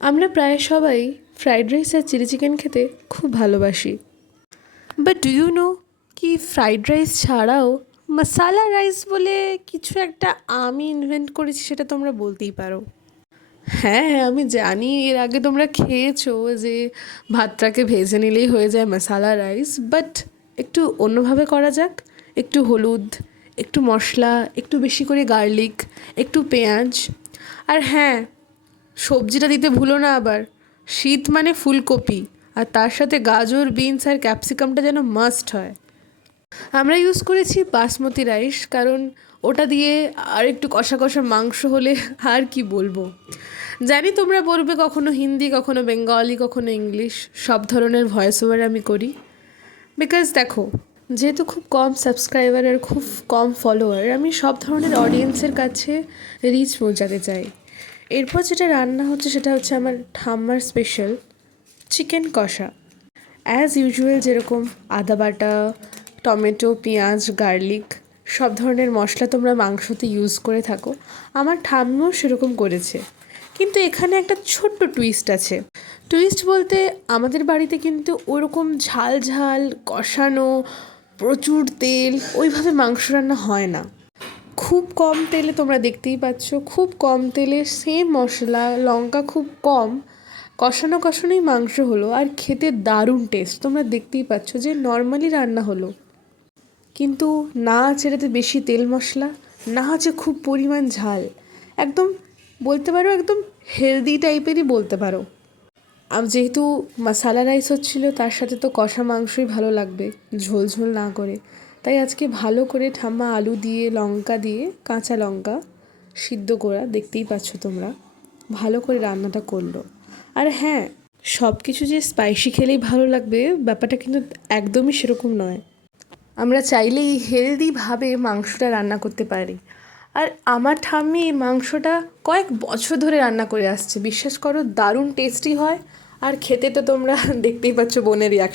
আমরা প্রায় সবাই ফ্রাইড রাইস আর চিলি চিকেন খেতে খুব ভালোবাসি। বাট ডু ইউ নো কি ফ্রাইড রাইস ছাড়াও মশালা রাইস বলে কিছু একটা আমি ইনভেন্ট করেছি, সেটা তোমরা বলতেই পারো। হ্যাঁ, আমি জানি এর আগে তোমরা খেয়েছো যে ভাতটাকে ভেজে নিলেই হয়ে যায় মশালা রাইস, বাট একটু অন্যভাবে করা যাক। একটু হলুদ, একটু মশলা, একটু বেশি করে গার্লিক, একটু পেঁয়াজ, আর হ্যাঁ, সবজিটা দিতে ভুলো না আবার। শীত মানে ফুলকপি, আর তার সাথে গাজর, বিনস আর ক্যাপসিকামটা যেন মাস্ট হয়। আমরা ইউজ করেছি বাসমতি রাইস, কারণ ওটা দিয়ে আর একটু কষা কষা মাংস হলে আর কি বলবো। জানি তোমরা বলবে কখনো হিন্দি, কখনো বেঙ্গলি, কখনো ইংলিশ, সব ধরনের ভয়েস ওভার আমি করি। বিকজ দেখো, যেহেতু খুব কম সাবস্ক্রাইবার আর খুব কম ফলোয়ার, আমি সব ধরনের অডিয়েন্সের কাছে রিচ পৌঁছাতে চাই। এরপর যেটা রান্না হচ্ছে সেটা হচ্ছে আমার ঠাম্মার স্পেশাল চিকেন কষা। অ্যাজ ইউজুয়াল যেরকম আদা বাটা, টমেটো, পেঁয়াজ, গার্লিক, সব ধরনের মশলা তোমরা মাংসতে ইউজ করে থাকো, আমার ঠাম্মিও সেরকম করেছে। কিন্তু এখানে একটা ছোট্ট টুইস্ট আছে। টুইস্ট বলতে আমাদের বাড়িতে কিন্তু ওরকম ঝাল ঝাল কষানো, প্রচুর তেল, ওইভাবে মাংস রান্না হয় না। খুব কম তেলে, তোমরা দেখতেই পাচ্ছ, খুব কম তেলে সেম মশলা, লঙ্কা খুব কম, কষানো কষানোই মাংস হলো, আর খেতে দারুণ টেস্ট। তোমরা দেখতেই পাচ্ছ যে নর্মালি রান্না হলো, কিন্তু না আছে এটাতে বেশি তেল মশলা, না আছে খুব পরিমাণ ঝাল। একদম বলতে পারো একদম হেলদি টাইপেরই বলতে পারো। যেহেতু মশালা রাইস হচ্ছিলো, তার সাথে তো কষা মাংসই ভালো লাগবে, ঝোল ঝোল না করে। তাই আজকে ভালো করে ঠাম্মা আলু দিয়ে, লঙ্কা দিয়ে, কাঁচা লঙ্কা সিদ্ধ করা, দেখতেই পাচ্ছ তোমরা, ভালো করে রান্নাটা করলো। আর হ্যাঁ, সব কিছু যে স্পাইসি খেলেই ভালো লাগবে ব্যাপারটা কিন্তু একদমই সেরকম নয়। আমরা চাইলেই হেলদিভাবে মাংসটা রান্না করতে পারি। আর আমার ঠাম্মি এই মাংসটা কয়েক বছর ধরে রান্না করে আসছে, বিশ্বাস করো দারুণ টেস্টি হয়। আর খেতে তো তোমরা দেখতেই পাচ্ছ বোনের রিয়াকশন।